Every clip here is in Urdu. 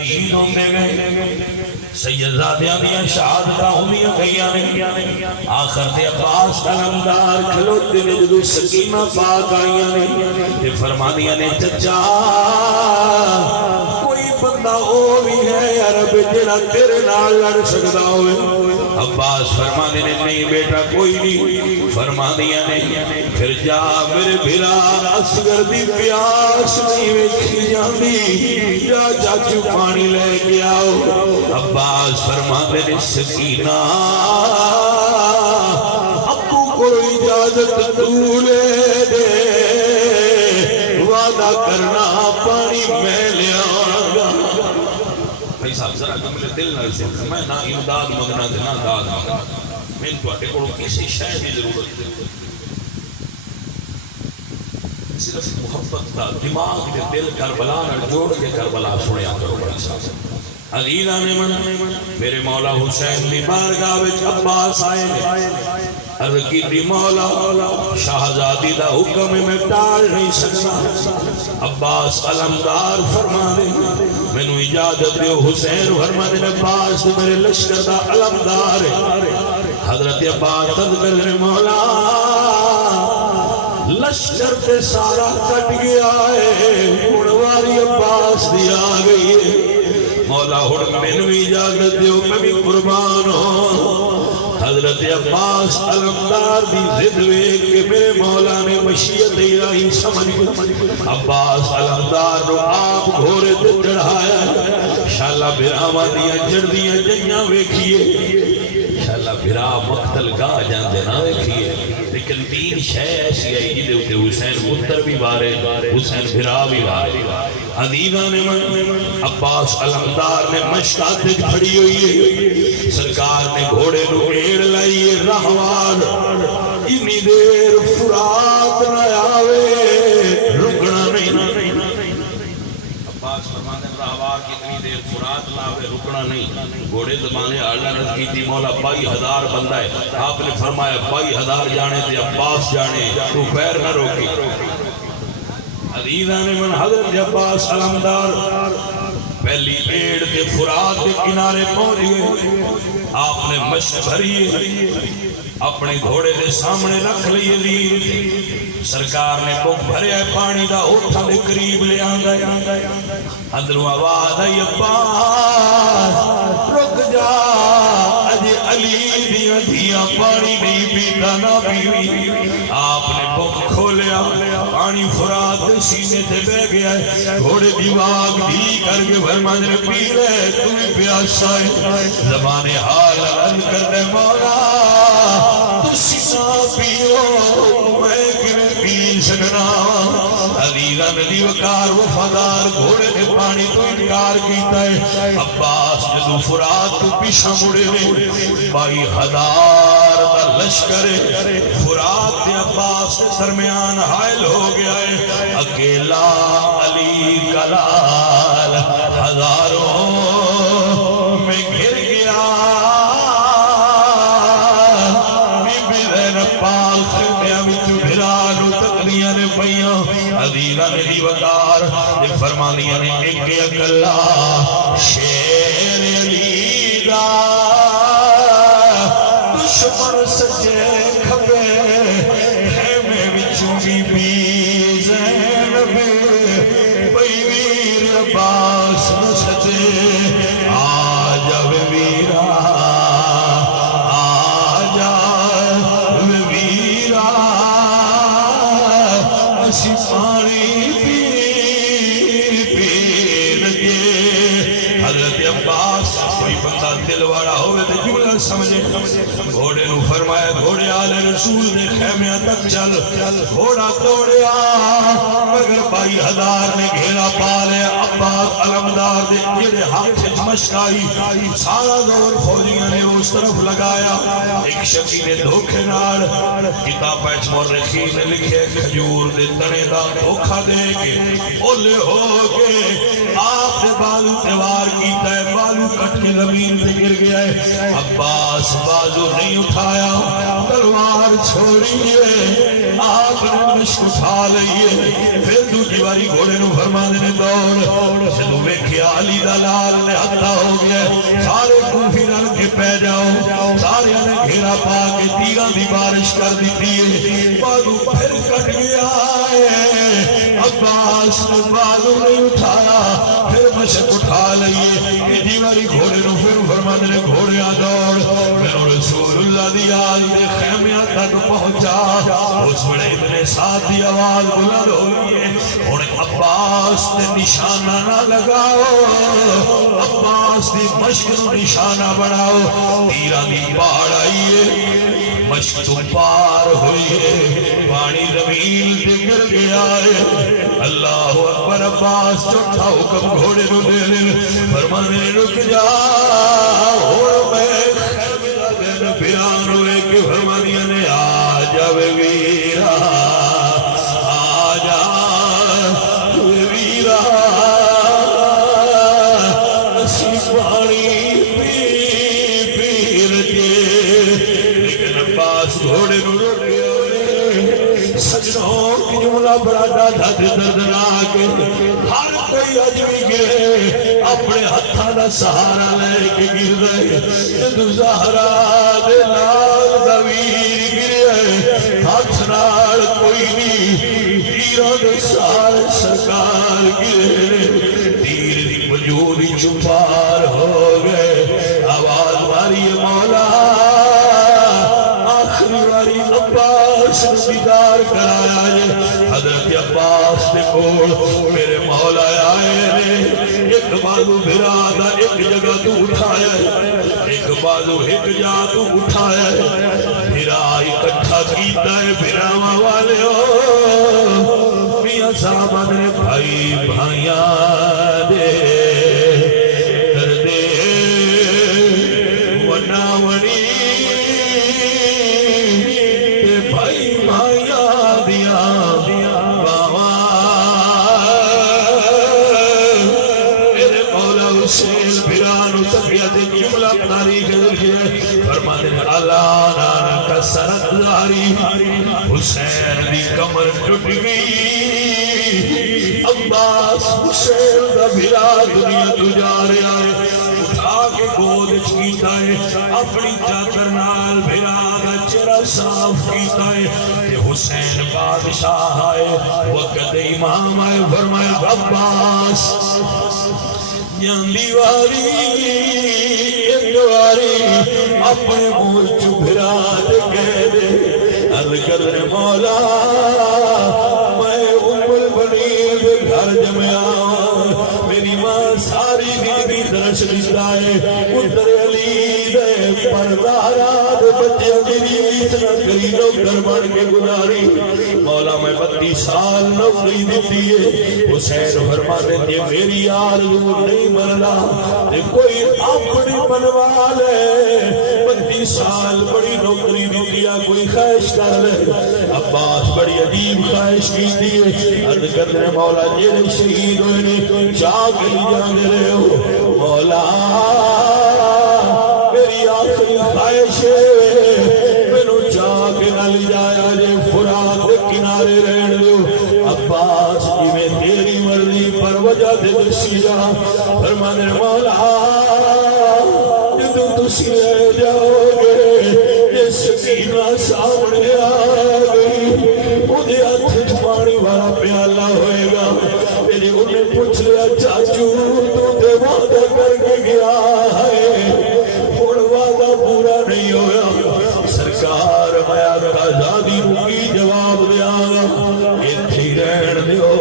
شہید ہوندے گئے سیدزادیاں دیاں شہادتاں ہوندیاں گئیاں نے آخر تے عباس علمدار کھلوتے نے جدو سکینہ پاک آئیاں نے تے فرمانیاں نے چچا کوئی بندہ او بھی ہے یا رب جڑا تیرے نال لڑ سکدا ہوئے عباس فرمانے نے نہیں بیٹا کوئی نہیں فرمانیاں نے پھر جا میرے بھرا اصغر دی پیاس نہیں ویکھی جاندی جا چاچو پانی لے کے آؤ عباس فرمانے نے سکینہ ابو کو اجازت تو لے دے وعدہ کرنا پانی میں لے آگا بھائی صاحب ذرا کملے دل نہ سے میں نہ امداد مگنا دے نہ داد مگنا میں تو اٹھے کو کسی شے دی ضرورت ہے صرف محبت کا دماغ دے دل کربلا نال جوڑ کے کربلا سنیا کرو بھائی صاحب علیلہ نے من میرے مولا حسین دی بارگاہ وچ عباس آئے نے عرض کی دی مولا شہزادی دا حکم میں ٹال نہیں سکتا عباس علمدار فرما دے میں نو اجازت دیو حسین فرما دے عباس میرے لشکر دا علمدار ہے حضرت عباس تذکر نے مولا لشکر تے سارا کٹ گیا ہے اڑواری عباس دی آ گئی ہے مولا ہن میں نو اجازت دیو میں بھی قربان ہوں حضرت عباس علمدار دی ضد ویکھ کے میرے مولا نے مشیت الہی سمجھ عباس علمدار نو آپ گھوڑے تے چڑھایا شالا براواں دیاں جڑدیاں جیاں ویکھیے شالا برا مقتل گاہ جاندے نہ ویکھیے لیکن تین شے ایسی آئی جدے اتے حسین پتر بھی وارے حسین بھرا بھی وارے عدیدہ نے عباس علمدار نے مشکات کھڑی ہوئی ہے سرکار نے گھوڑے نو ایڑ لائیے رہوار اتنی دیر فرات نہ آوے رکنا نہیں عباس فرماتے ہیں رہوار کتنی دیر فرات لاوے رکنا نہیں گھوڑے زمانے آلہ رض کی تھی مولا 22,000 بندہ ہے آپ نے فرمایا 22,000 جانے تھے عباس جانے تو پیر نہ روکی عزیزہ نے من حضرت عباس علمدار پہلی پیڑ کے فرات کے کنارے پہنچ گئے آپ نے مشق بھری اپنے گھوڑے دے سامنے رکھ لیے دی سرکار نے بک بھرے پانی دا اٹھا دے قریب لے آنگا اندروں آواز آئی عباس رک جا اجے علی دیا دیا پانی نہیں پیتا نہ پیوی آپ نے بک کھولیا پانی فرات سینے تے بے گیا ہے گھوڑے دیواغ دی کر کے فرمان نے پی رہے تمہیں پیاسا ہے زبان حال عرض کر دے مولا تسی نہ پیو میں کنے پی سکنا علیلہ نبی وقار وفادار گھوڑے نے پانی تو انکار کیتا ہے عباس جدو فرات تو پیشا مڑے میں 22,000 دا لشکر فرات دے عباس کے درمیان حائل ہو گیا ہے اکیلا علی کلال ہزاروں میں گھر گیا عزیزہ نبی وقار فرمانیاں نے ایک اکلا شیر علی دا دشمن سجے کھبے خیمے وچوں بی بی زینب بھئی ویر عباس نہ سجے آجا ویرا آجا ویرا اسی پانی پی لگے حضرت عباس کوئی بندہ دل والا ہوئے تو جملہ سمجھے گھوڑے نو فرمایا گھوڑے آل رسول دے خیمیاں تک چل گھوڑا توڑیا مگر 22,000 نے گھیرا پالے عباس علمدار دے جیڑے ہاتھ مشکائی سارا دور فوجیاں نے اس طرف لگایا ایک شکی نے دھوکے نار کتاب پیچ مورخین نے لکھے کھجور دے تنے دا دھوکھا دے کے اولے ہو کے آپ نے بالو تیوار کیتا ہے بالو کٹ کے زمین پہ گر گیا ہے. عباس بازو نہیں اٹھایا, تلوار چھوڑی ہے, آپ نے مشک اٹھا لئیے. پھر دوسری باری گھوڑے نو فرمانے نے دوڑ. جدو ویکھیا علی دا لال نے ہتھا ہو گیا, سارے کوفی رل کے پہ جاؤ. سارے نے گھیرا پا کے تیران دی بارش کر دیتی ہے. بازو پھر کٹ گیا ہے, عباس نے بازو نہیں اٹھایا. پھر مشک اٹھا لئیے. تیجی باری گھوڑے نو پھر فرمانے نے گھوڑیاں دوڑ. میں رسول اللہ دی آل دے خیمیاں تک پہنچا. اس بڑے اتنے ساتھ دی آواز بلند ہو گئی ہے, اور عباس نے نشانہ نہ لگاؤ, عباس دی مشک نو نشانہ بناؤ. تیران دی باڑ آئیے, مشک تو پار ہوئی ہے, پانی زمین تے گر گیا ہے. اللہ اکبر. عباس چوتھا حکم گھوڑے نو دے دے, فرمانے رک جا. اور میں خیمہ دین بیان ہوئے کہ فرمانیاں نے آ جاوے ویرا, آ جا ویرا, اسی پانی پی پیر کے. لیکن عباس گھوڑے نو رک گیا. سجنوں کی جملہ بڑا ڈاڈا دردناک, ہر کوئی اج بھی گرے اپنے ہتھاں دا سہارا لے کے گر رہے. جدو زہرا دے لال دا ویر گرے, ہاتھ نال کوئی نہیں, تیروں دے سارے سرکار گرے. تیر دی وجود چپار ہو گئے. آواز ماری مولا, آخری واری عباس نے دیدار کرایا ہے. حضرت عباس نے کول میرے مولا آئے نے. ایک بازو بھرادا ایک جگہ تو اٹھایا ہے, ایک بازو ایک جا تو اٹھایا ہے. بھرا اکٹھا کیتا ہے بھراواں والے ہو. میاں صاحب نے بھائی بھائیاں دے دردے وناونی, بھائی بھائیاں دیا بابا. میرے مولا حسین بھرانو تقیت جملہ تاریخ ہے. فرمانے اللہ نانا کا سرداری, حسین دی کمر ٹوٹ گئی. عباس حسین دا بھرا دنیا تو جا رہا ہے. اٹھا کے گود کیتا ہے, اپنی چادر نال بھرا دا چہرہ صاف کیتا ہے. حسین بادشاہ آئے, وقت امام آئے, فرمایا عباس جاندی واری ایک واری اپنے منہ چ بھرا دے کہہ دے. عرض کر رہے مولا, میں ام البنین دے گھر جمیا, میری ماں ساری زندگی درس دیتا ہے. پتر علی دے پردارا دے بچے میری اتنا کری نوکر بن کے گزاری. مولا میں 32 سال نوکری دیتی ہے. حسین فرماتے تھے میری آرزو نہیں مرنا, کوئی اپنی بنوا لے. 32 سال بڑی نوکری دیتی ہے, کوئی خواہش کر لے. عباس بڑی عجیب خواہش کی تھی. عرض کر رہے مولا جیڑے شہید ہوئے نے چاہ کے جان رہے ہو. مولا میری آخری خواہش ہے, مینو چاہ کے نہ لے جایا جے, فرات کے کنارے رہن دو. عباس کی میں تیری مرضی پر وجہ دے دسی جا. فرمانے مولا جدو تسی لے جاؤ گے, یہ سکینہ سامنے آ گئی, انہیں ہاتھ پانی والا پیالہ ہوئے گا. میری انہیں پوچھ لیا چاچو تو تے وعدہ کر کے گیا ہے, اور وعدہ پورا نہیں ہویا. سرکار میں آزادی کی جواب دیا گا, اتھی رہن دیو,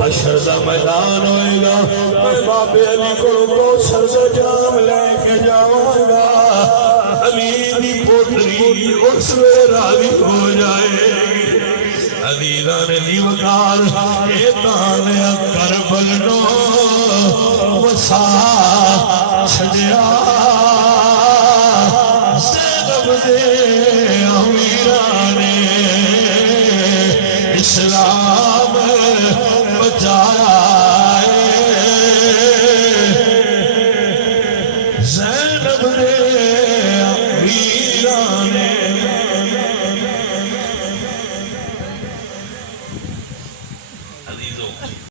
حشر دا میدان ہوئے گا. میں بابے علی کو سر جام لے کے جاؤں گا. علی دی پوتری اس میں راضی ہو جائے. عزیزان دی وقار ایتان کربل نو وسا چھڑیا